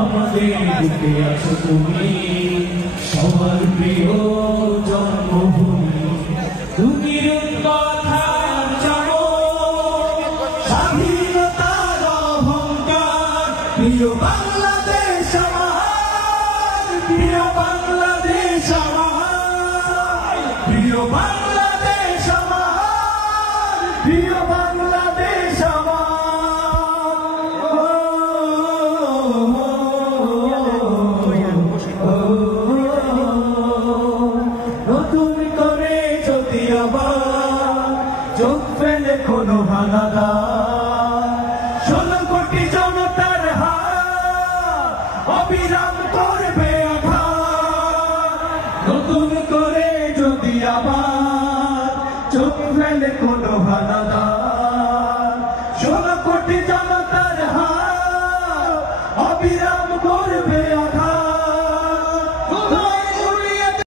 আমাদের বুকে আছো তুমি, সবার প্রিয় জন্মভূমি। তুমি রূপকথার চামর, স্বাধীনতার অহংকার। প্রিয় বাংলাদেশ আমার, প্রিয় বাংলাদেশ আমার, প্রিয় বাংলাদেশ আমার, প্রিয় বাংলাদেশ আমার। নতুন করে যদি আবার চোখ ফেলে কোনো হানাদার, 16 কোটি জনতার হাত অবিরাম